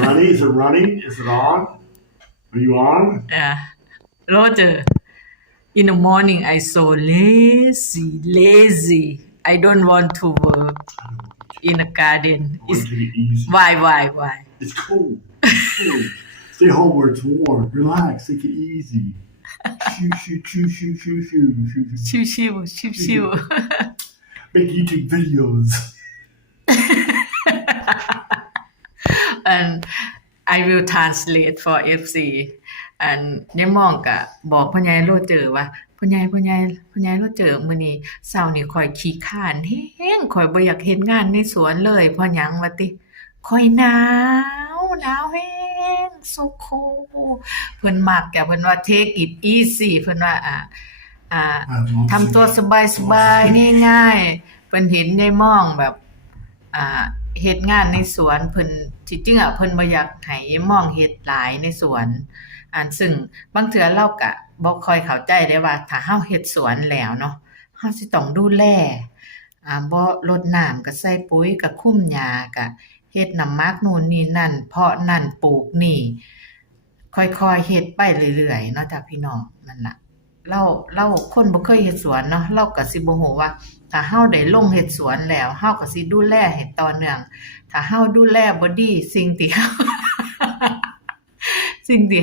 running? Is it running? Is it on? Are you on? Yeah. Roger, in the morning I so lazy. I don't want to work in the garden. I want to take it easy. Why? It's cold. Stay home where it's warm. Relax. Take it easy. Chill. Make YouTube videos. And I will translate for FC. And ยายมองก็บอกพ่อใหญ่โลเจอว่าพ่อใหญ่โลเจอมื้อนี้เช้านี้ข้อยขี้คร้านแฮงข้อยบ่อยากเฮ็ดงานในสวนเลยเพราะหยังว่าติข้อยหนาวแฮง so cold เพิ่นมักแกเพิ่นว่า take it easy เพิ่นว่าทำตัวสบายๆง่ายๆเพิ่นเห็นยายมองแบบเฮ็ดงานในสวนเพิ่นที่จริงเพิ่นบ่อยากให้ยายมองเฮ็ดหลายในสวนซึ่งบางเทื่อเราก็บ่ค่อยเข้าใจได้ว่าถ้าเฮาเฮ็ดสวนแล้วเนาะเฮาสิต้องดูแลบ่รดน้ำก็ใส่ปุ๋ยก็คุมหญ้าก็เฮ็ดน้ำหมักนู่นนี่นั่นเพาะนั่นปลูกนี่ค่อยๆเฮ็ดไปเรื่อยๆเนาะจ้ะพี่น้องนั่นล่ะเราคนบ่เคยเฮ็ดสวนเนาะเราก็สิบ่ฮู้ว่าถ้าเฮาได้ลงเฮ็ดสวนแล้วเฮาก็สิดูแลให้ต่อเนื่องถ้าเฮาดูแลบ่ดีสิ่งที่เ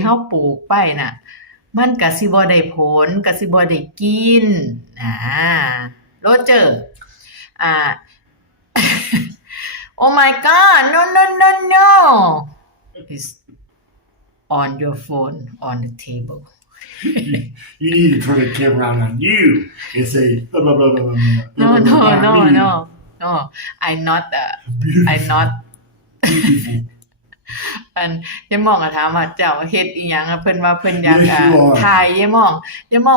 ฮาปลูกไปน่ะมันก็สิบ่ได้ผลก็สิบ่ได้กินโรเจอร์Oh my god no It's on your phone on the table You need to turn the camera around on you and say blah blah blah blah blah. No I'm not beautiful. ยายมองก็ถามว่าเจ้าเฮ็ดอีหยังเพิ่นว่าเพิ่นอยากถ่ายยายมอง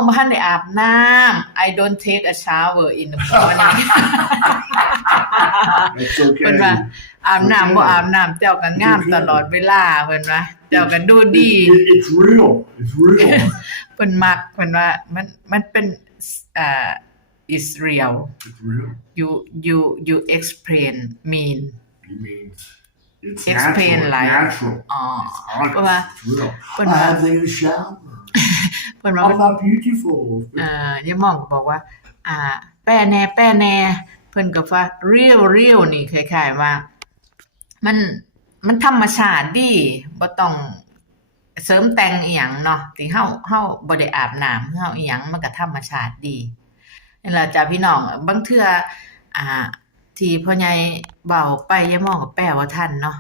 บ่ทันได้อาบน้ำ I don't take a shower in the morning เพิ่นว่าอาบน้ำบ่อาบน้ำเจ้าก็งามตลอดเวลาเพิ่นว่าเจ้าก็ดูดี It's real เพิ่นมักเพิ่นว่ามันเป็นis real you explain mean It's explain natural. It's real. I take a shower. เพิ่นว่า I'm not beautiful. ยายมองก็บอกว่าแป้แน่เพิ่นก็ว่า real นี่คล้ายๆว่ามันธรรมชาติดีบ่ต้องเสริมแต่งอีหยังเนาะที่เฮาบ่ได้อาบน้ำเฮาอีหยังมันก็ธรรมชาติดีนั่นล่ะจ้ะพี่น้องบางเทื่อที่พ่อใหญ่เว้าไปยายมองก็แปลบ่ทันเนาะ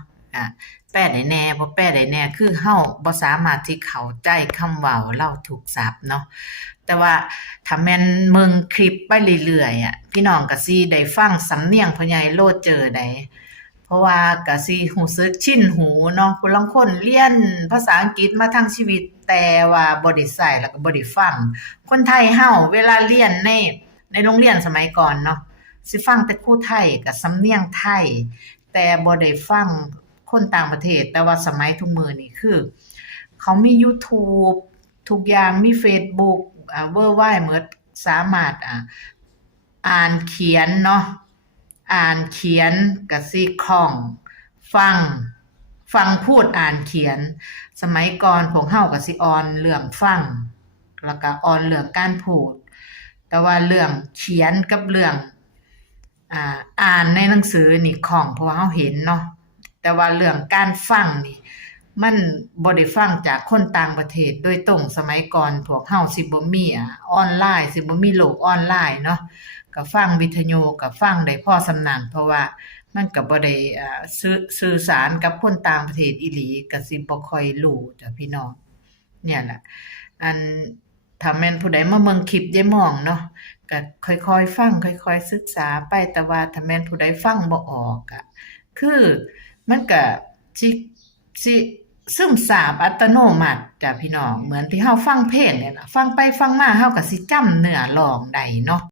แปลได้แน่บ่แปลได้แน่คือเฮาบ่สามารถที่เข้าใจคำเว้าเล่าทุกศัพท์เนาะแต่ว่าถ้าแม่นเบิ่งคลิปไปเรื่อยๆพี่น้องก็สิได้ฟังสำเนียงพ่อใหญ่โลดเจอได้เพราะว่าก็สิรู้สึกชินหูเนาะผู้ลางคนเรียนภาษาอังกฤษมาทั้งชีวิตแต่ว่าบ่ได้ใช้แล้วก็บ่ได้ฟังคนไทยเฮาเวลาเรียนในโรงเรียนสมัยก่อนเนาะสิฟังแต่ครูไทยกับสำเนียงไทยแต่บ่ได้ฟังคนต่างประเทศแต่ว่าสมัยทุกมื้อนี้คือเขามี YouTube ทุกอย่างมี Facebook worldwide หมดสามารถอ่านเขียนเนาะอ่านเขียนก็สิคล่องฟังพูดอ่านเขียนสมัยก่อนพวกเฮาก็สิอ่อนเรื่องฟังแล้วก็อ่อนเรื่องการพูดแต่ว่าเรื่องเขียนกับเรื่องอ่านในหนังสือนี่คล่องเพราะว่าเฮาเห็นเนาะแต่ว่าเรื่องการฟังนี่มันบ่ได้ฟังจากคนต่างประเทศโดยตรงสมัยก่อนพวกเฮาสิบ่มีออนไลน์สิบ่มีโลกออนไลน์เนาะก็ฟังวิทยุก็ฟังได้พอสำนั้นเพราะว่ามันก็บ่ได้สื่อสารกับคนต่างประเทศอีหลีก็สิบ่ค่อยรู้จ้ะพี่น้องเนี่ยล่ะถ้าแม่นผู้ใดมาเบิ่งคลิปยายมองเนาะก็ค่อยๆฟังค่อยๆศึกษาไปแต่ว่าถ้าแม่นผู้ใดฟังบ่ออกคือมันก็สิซึมซาบอัตโนมัติจ้ะพี่น้องเหมือนที่เฮาฟังเพลงนี่ล่ะฟังไปฟังมาเฮาก็สิจำเนื้อร้องได้เนาะ